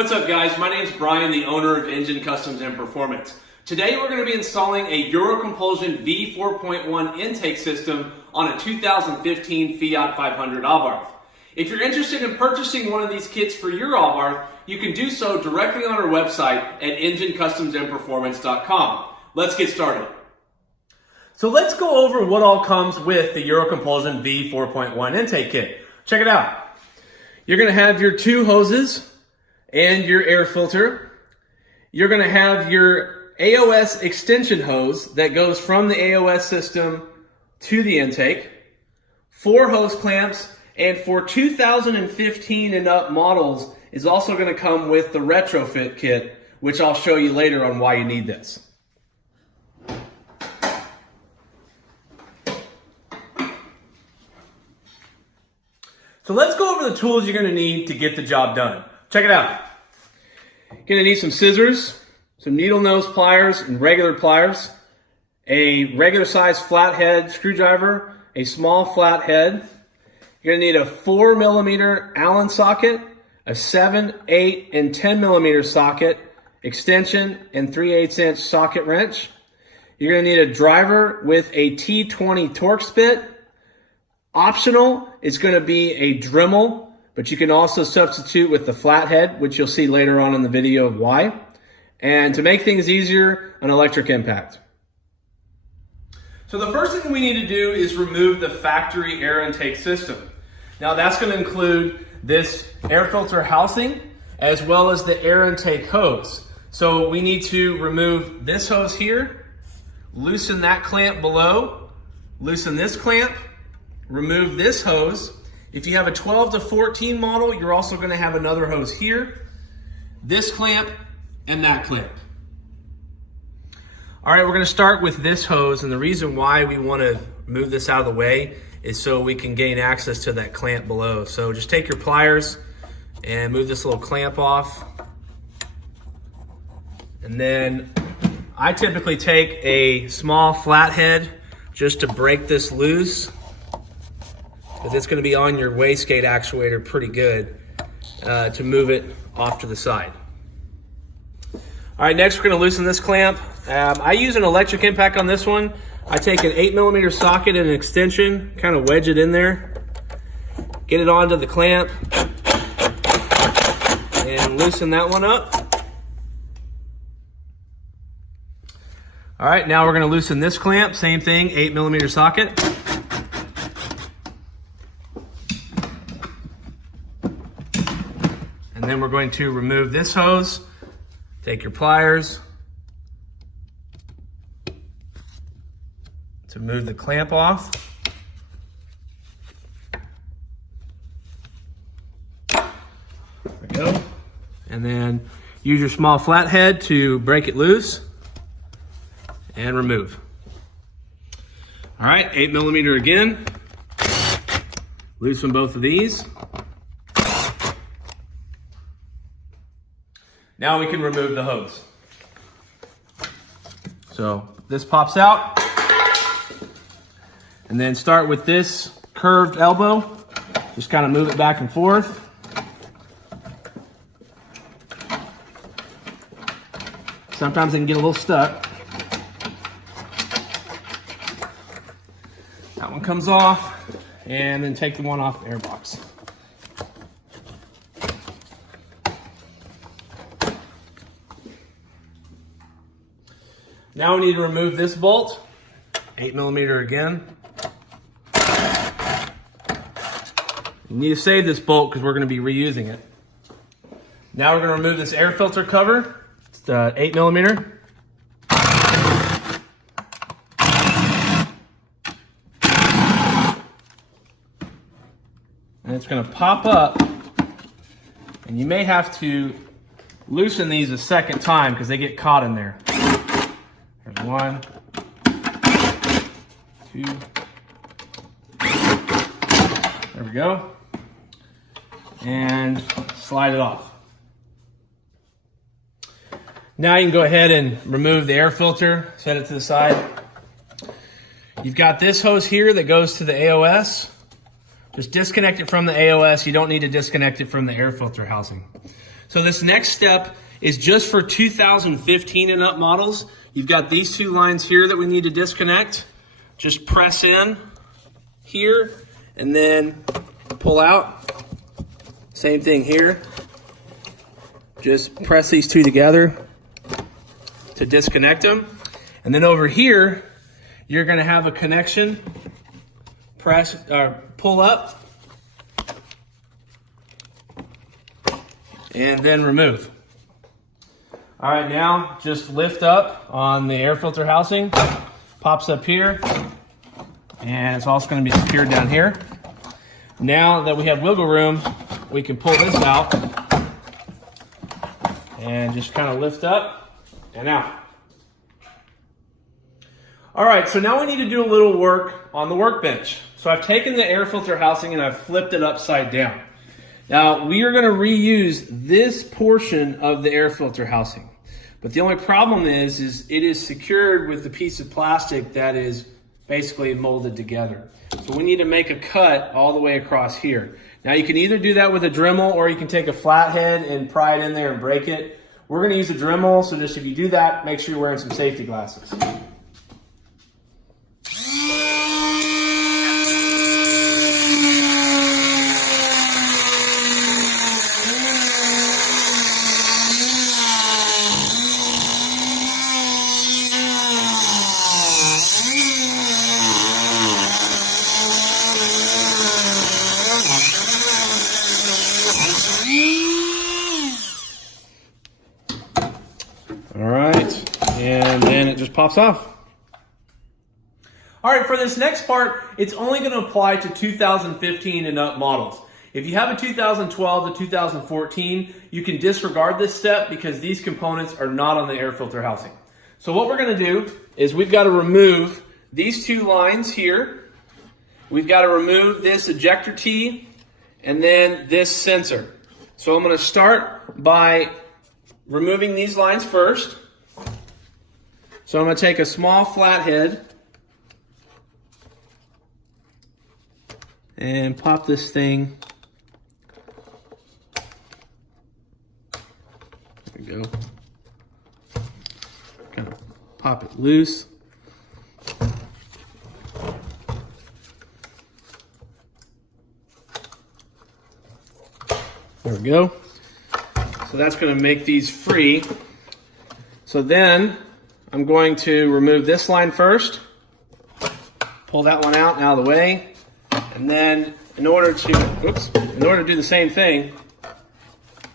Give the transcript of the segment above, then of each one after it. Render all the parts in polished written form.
What's up guys, my name is Brian, the owner of Engine Customs and Performance. Today we're going to be installing a EUROCOMPULSION V4.1 intake system on a 2015 Fiat 500 Abarth. If you're interested in purchasing one of these kits for your Abarth, you can do so directly on our website at ngencustoms.performance.com. Let's get started. So let's go over what all comes with the EUROCOMPULSION V4.1 intake kit. Check it out. You're going to have your two hoses and your air filter. You're going to have your AOS extension hose that goes from the AOS system to the intake, 4 hose clamps, and for 2015 and up models is also going to come with the retrofit kit, which I'll show you later on why you need this. So let's go over the tools you're going to need to get the job done. Check it out. You're going to need some scissors, some needle nose pliers and regular pliers, a regular size flathead screwdriver, a small flathead. You're going to need a 4mm Allen socket, a 7, 8, and 10mm socket, extension, and 3/8" socket wrench. You're going to need a driver with a T20 Torx bit. Optional is going to be a Dremel, but you can also substitute with the flathead, which you'll see later on in the video of why. And to make things easier, an electric impact. So the first thing we need to do is remove the factory air intake system. Now that's going to include this air filter housing as well as the air intake hose. So we need to remove this hose here, loosen that clamp below, loosen this clamp, remove this hose. If you have a 12 to 14 model, you're also going to have another hose here, this clamp, and that clamp. All right, we're going to start with this hose, and the reason why we want to move this out of the way is so we can gain access to that clamp below. So just take your pliers and move this little clamp off. And then I typically take a small flathead just to break this loose, because it's going to be on your wastegate actuator pretty good to move it off to the side. All right, next we're going to loosen this clamp. I use an electric impact on this one. I take an 8mm socket and an extension, kind of wedge it in there, get it onto the clamp, and loosen that one up. All right, now we're going to loosen this clamp, same thing, 8mm socket. And then we're going to remove this hose. Take your pliers to move the clamp off. There we go. And then use your small flathead to break it loose and remove. All right, 8mm again. Loosen both of these. Now we can remove the hose. So this pops out. And then start with this curved elbow. Just kind of move it back and forth. Sometimes it can get a little stuck. That one comes off. And then take the one off the airbox. Now we need to remove this bolt, 8mm again. You need to save this bolt because we're going to be reusing it. Now we're going to remove this air filter cover. It's 8mm. And it's going to pop up, and you may have to loosen these a second time because they get caught in there. 1, 2. There we go. And slide it off. Now you can go ahead and remove the air filter, set it to the side. You've got this hose here that goes to the AOS. Just disconnect it from the AOS. You don't need to disconnect it from the air filter housing. So this next step is just for 2015 and up models. You've got these two lines here that we need to disconnect. Just press in here and then pull out. Same thing here. Just press these two together to disconnect them. And then over here, you're gonna have a connection. Pull up and then remove. All right, now just lift up on the air filter housing, pops up here, and it's also going to be secured down here. Now that we have wiggle room, we can pull this out and just kind of lift up and out. All right, so now we need to do a little work on the workbench. So I've taken the air filter housing and I've flipped it upside down. Now we are going to reuse this portion of the air filter housing. But the only problem is it is secured with a piece of plastic that is basically molded together. So we need to make a cut all the way across here. Now you can either do that with a Dremel or you can take a flathead and pry it in there and break it. We're going to use a Dremel, so just if you do that, make sure you're wearing some safety glasses. All right, and then it just pops off. All right, for this next part, it's only going to apply to 2015 and up models. If you have a 2012 to 2014, you can disregard this step because these components are not on the air filter housing. So what we're going to do is we've got to remove these two lines here. We've got to remove this ejector tee and then this sensor. So I'm going to start by removing these lines first. So I'm going to take a small flathead and pop this thing. There we go. Kind of pop it loose. There we go. So that's going to make these free. So then I'm going to remove this line first, pull that one out and out of the way, and then in order to do the same thing,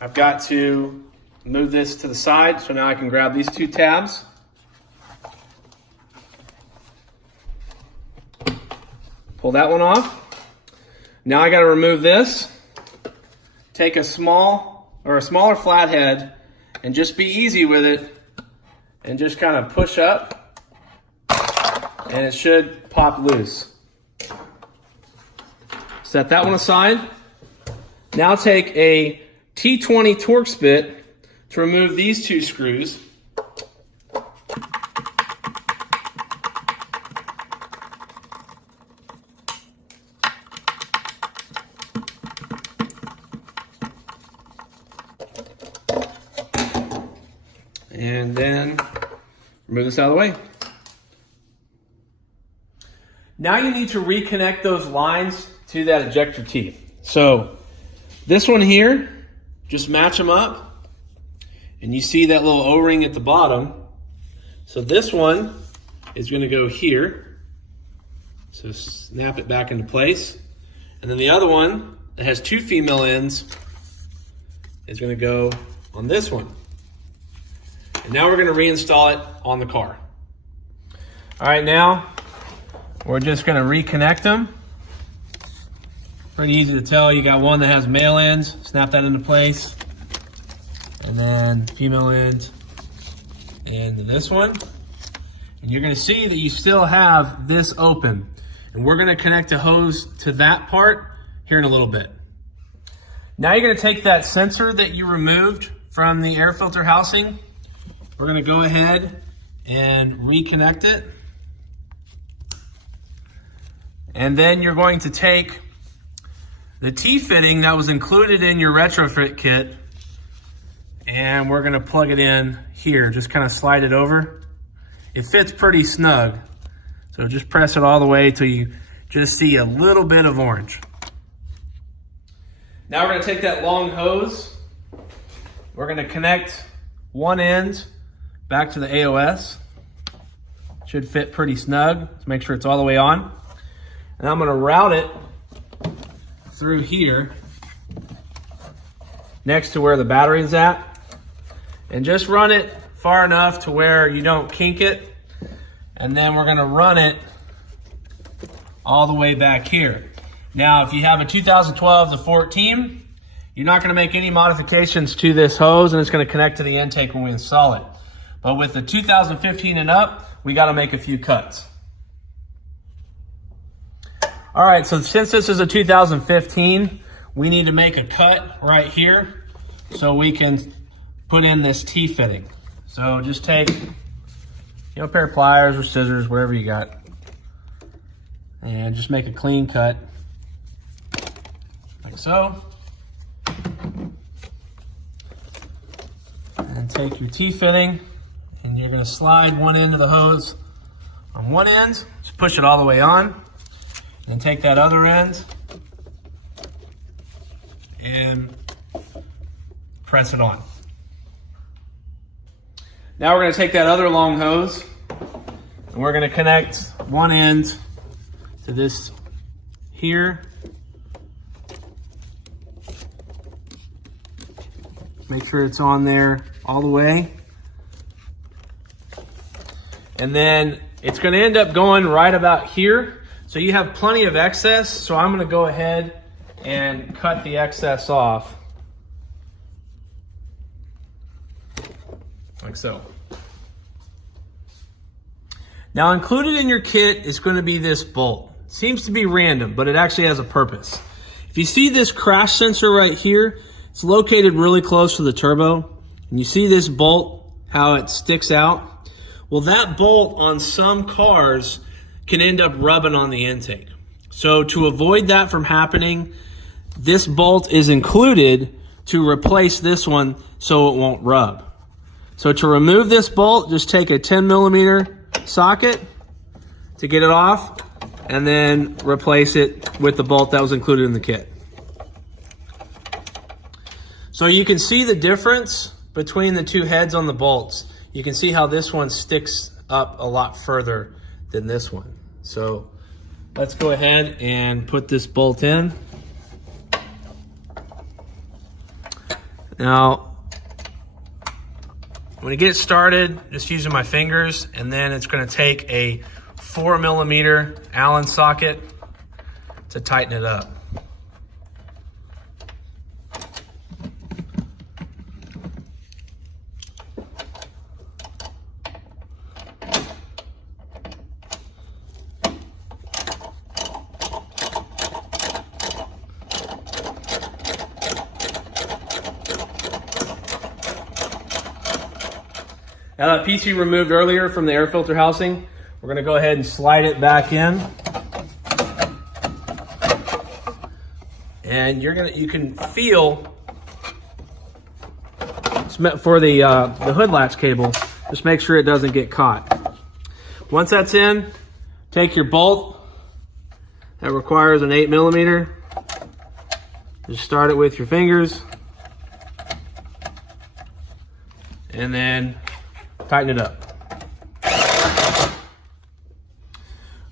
I've got to move this to the side. So now I can grab these two tabs, pull that one off. Now I got to remove this, take a smaller flathead, and just be easy with it and just kind of push up and it should pop loose. Set that one aside. Now take a T20 Torx bit to remove these two screws. And then remove this out of the way. Now you need to reconnect those lines to that ejector tee. So this one here, just match them up. And you see that little O-ring at the bottom. So this one is going to go here. So snap it back into place. And then the other one that has two female ends is going to go on this one. And now we're going to reinstall it on the car. All right, now we're just going to reconnect them. Pretty easy to tell. You got one that has male ends, snap that into place. And then female end into this one. And you're going to see that you still have this open. And we're going to connect a hose to that part here in a little bit. Now you're going to take that sensor that you removed from the air filter housing. We're going to go ahead and reconnect it. And then you're going to take the T-fitting that was included in your retrofit kit and we're gonna plug it in here. Just kind of slide it over. It fits pretty snug. So just press it all the way till you just see a little bit of orange. Now we're gonna take that long hose. We're gonna connect one end back to the AOS. Should fit pretty snug. Let's make sure it's all the way on. And I'm gonna route it through here next to where the battery is at. And just run it far enough to where you don't kink it. And then we're gonna run it all the way back here. Now, if you have a 2012 to 14, you're not gonna make any modifications to this hose and it's gonna connect to the intake when we install it. But with the 2015 and up, we gotta make a few cuts. All right, so since this is a 2015, we need to make a cut right here so we can put in this T-fitting. So just take a pair of pliers or scissors, whatever you got, and just make a clean cut, like so. And take your T-fitting, and you're gonna slide one end of the hose on one end, just push it all the way on, and take that other end and press it on. Now we're gonna take that other long hose and we're gonna connect one end to this here. Make sure it's on there all the way. And then it's gonna end up going right about here. So you have plenty of excess. So I'm gonna go ahead and cut the excess off. Like so. Now included in your kit is going to be this bolt. Seems to be random, but it actually has a purpose. If you see this crash sensor right here, it's located really close to the turbo. And you see this bolt, how it sticks out? Well, that bolt on some cars can end up rubbing on the intake. So to avoid that from happening, this bolt is included to replace this one so it won't rub. So to remove this bolt, just take a 10mm socket to get it off and then replace it with the bolt that was included in the kit. So you can see the difference between the two heads on the bolts. You can see how this one sticks up a lot further than this one. So let's go ahead and put this bolt in. Now, I'm gonna get started just using my fingers, and then it's gonna take a 4mm Allen socket to tighten it up. Now that piece we removed earlier from the air filter housing, we're gonna go ahead and slide it back in. And you can feel, it's meant for the hood latch cable, just make sure it doesn't get caught. Once that's in, take your bolt, that requires an 8mm. Just start it with your fingers. And then tighten it up.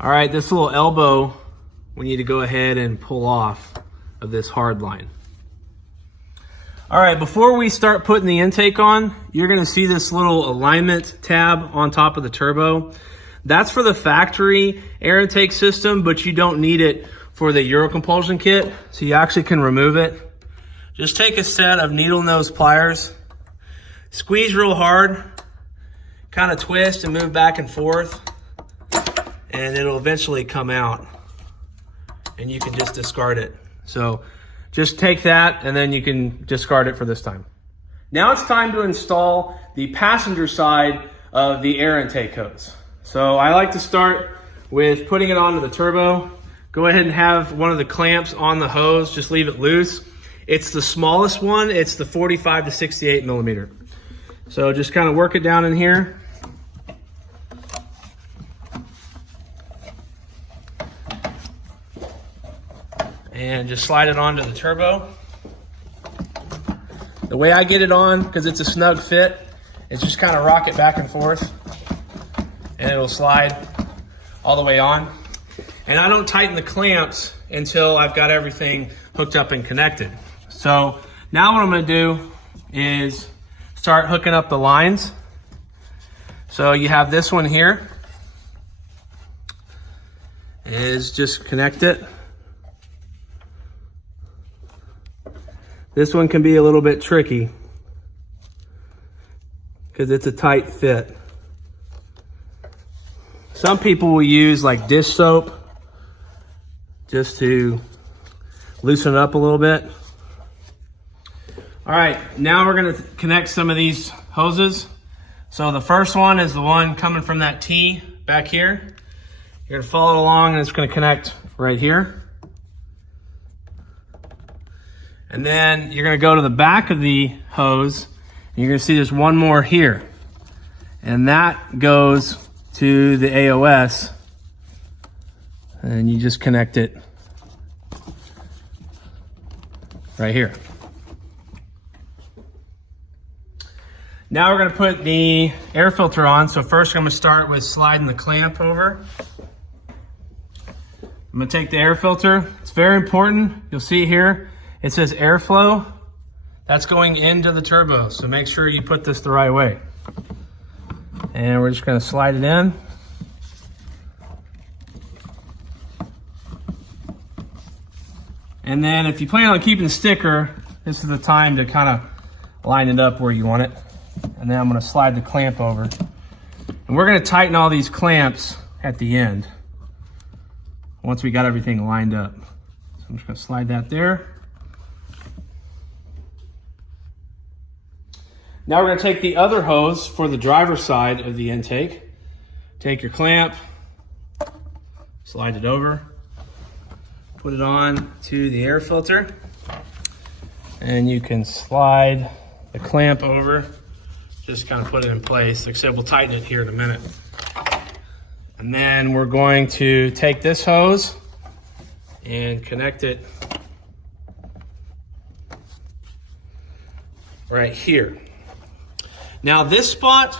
All right, this little elbow, we need to go ahead and pull off of this hard line. All right, before we start putting the intake on, you're gonna see this little alignment tab on top of the turbo. That's for the factory air intake system, but you don't need it for the EUROCOMPULSION kit, so you actually can remove it. Just take a set of needle nose pliers, squeeze real hard, kind of twist and move back and forth, and it'll eventually come out and you can just discard it. So just take that and then you can discard it for this time. Now it's time to install the passenger side of the air intake hose. So I like to start with putting it onto the turbo. Go ahead and have one of the clamps on the hose, just leave it loose. It's the smallest one. It's the 45 to 68 millimeter. So just kind of work it down in here. And just slide it onto the turbo. The way I get it on, because it's a snug fit, is just kind of rock it back and forth and it'll slide all the way on. And I don't tighten the clamps until I've got everything hooked up and connected. So now what I'm gonna do is start hooking up the lines. So you have this one here, is just connect it. This one can be a little bit tricky because it's a tight fit. Some people will use like dish soap just to loosen it up a little bit. All right, now we're gonna connect some of these hoses. So the first one is the one coming from that T back here. You're gonna follow it along and it's gonna connect right here. And then you're gonna go to the back of the hose and you're gonna see there's one more here. And that goes to the AOS and you just connect it right here. Now we're gonna put the air filter on. So first I'm gonna start with sliding the clamp over. I'm gonna take the air filter. It's very important. You'll see here, it says airflow. That's going into the turbo. So make sure you put this the right way. And we're just gonna slide it in. And then if you plan on keeping the sticker, this is the time to kind of line it up where you want it. And then I'm gonna slide the clamp over. And we're gonna tighten all these clamps at the end once we got everything lined up. So I'm just gonna slide that there. Now we're gonna take the other hose for the driver's side of the intake. Take your clamp, slide it over, put it on to the air filter, and you can slide the clamp over, just kind of put it in place. Like I said, we'll tighten it here in a minute. And then we're going to take this hose and connect it right here. Now this spot,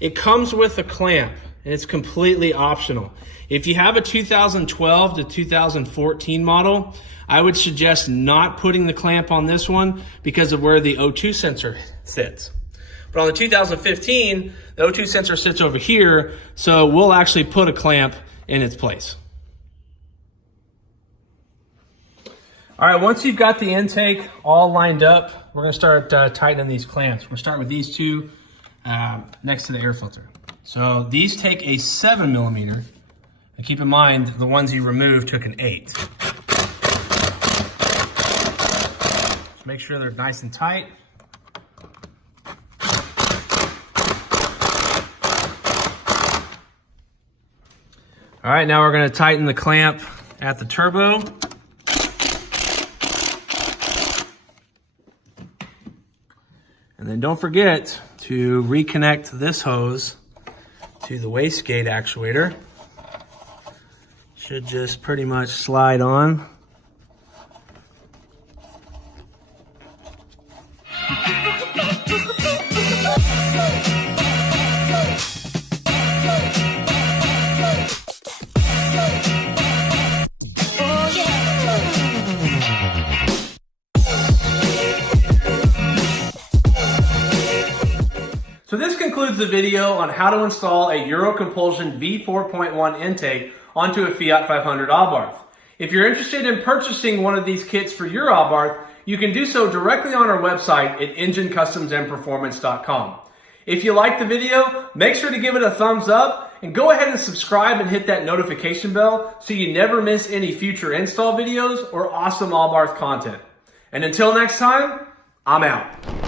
it comes with a clamp and it's completely optional. If you have a 2012 to 2014 model, I would suggest not putting the clamp on this one because of where the O2 sensor sits. But on the 2015, the O2 sensor sits over here, so we'll actually put a clamp in its place. All right, once you've got the intake all lined up, we're gonna start tightening these clamps. We're gonna start with these two next to the air filter. So these take a 7 millimeter, and keep in mind, the ones you removed took an 8. Just make sure they're nice and tight. All right, now we're gonna tighten the clamp at the turbo. And then don't forget to reconnect this hose to the wastegate actuator. Should just pretty much slide on. So this concludes the video on how to install a EUROCOMPULSION V4.1 intake onto a Fiat 500 Abarth. If you're interested in purchasing one of these kits for your Abarth, you can do so directly on our website at ngencustoms.performance.com. If you liked the video, make sure to give it a thumbs up and go ahead and subscribe and hit that notification bell so you never miss any future install videos or awesome Abarth content. And until next time, I'm out.